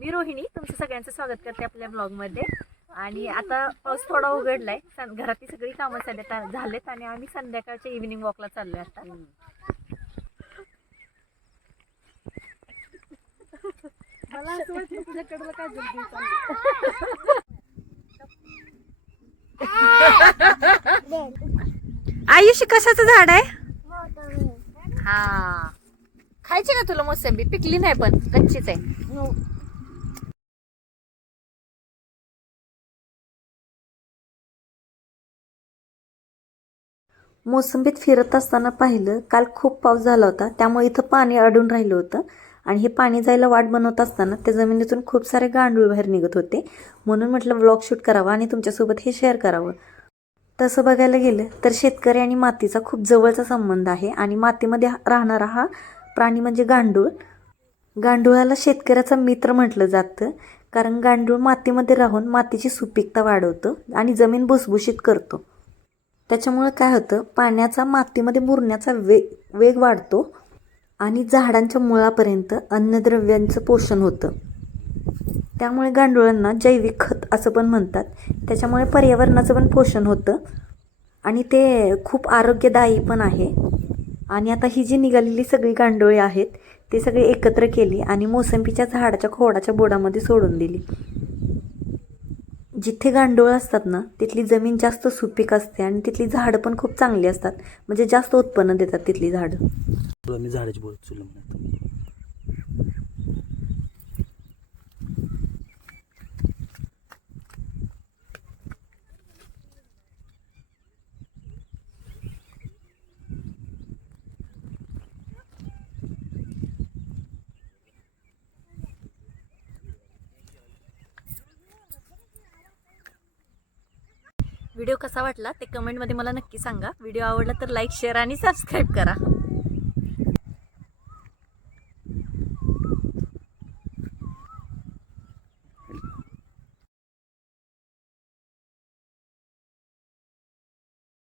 मी रोहिणी तुमचं सगळ्यांचं स्वागत करते आपल्या ब्लॉगमध्ये आणि आता पाऊस थोडा उघडलाय. घरातली सगळी कामं सध्या झालेत आणि आम्ही संध्याकाळच्या इव्हिनिंग वॉकला चाललोय आता. मला असं वाटलं तुझ्याकडलं काय जल्दी आयुष्य कशाचं झाड आहे? हा. खायची का तुला मोसंबी? पिकली नाही पण कच्चीच आहे. मोसंबीत फिरत असताना पाहिलं काल खूप पाऊस झाला होता त्यामुळे इथं पाणी अडून राहिलं होतं. आणि हे पाणी जायला वाट बनवत असताना त्या जमिनीतून खूप सारे गांडूळ बाहेर निघत होते. म्हणून म्हटलं ब्लॉग शूट करावा आणि तुमच्यासोबत हे शेअर करावं. तसं बघायला गेलं तर शेतकरी आणि मातीचा खूप जवळचा संबंध आहे. आणि मातीमध्ये राहणारा हा प्राणी म्हणजे गांडूळ. गांडुळाला शेतकऱ्याचा मित्र म्हटलं जातं. कारण गांडूळ मातीमध्ये राहून मातीची सुपीकता वाढवतं आणि जमीन भुसभुशीत करतो. त्याच्यामुळं काय होतं पाण्याचा मातीमध्ये मुरण्याचा वेग वेग वाढतो आणि झाडांच्या मुळापर्यंत अन्नद्रव्यांचं पोषण होतं. त्यामुळे गांडुळांना जैविक खत असं पण म्हणतात. त्याच्यामुळे पर्यावरणाचं पण पोषण होतं आणि ते खूप आरोग्यदायी पण आहे. आणि आता ही जी निघालेली सगळी गांडोळी आहेत ते सगळे एकत्र केली आणि मोसंबीच्या झाडाच्या खोडाच्या बोडामध्ये सोडून दिली. जिथे गांडोळ असतात ना तिथली जमीन जास्त सुपीक असते आणि तिथली झाडं पण खूप चांगली असतात. म्हणजे जास्त उत्पन्न देतात तिथली झाडं. मी झाडाची बोलत व्हिडिओ कसा वाटला ते कमेंटमध्ये मला नक्की सांगा. व्हिडिओ आवडला तर लाईक शेअर आणि सबस्क्राईब करा.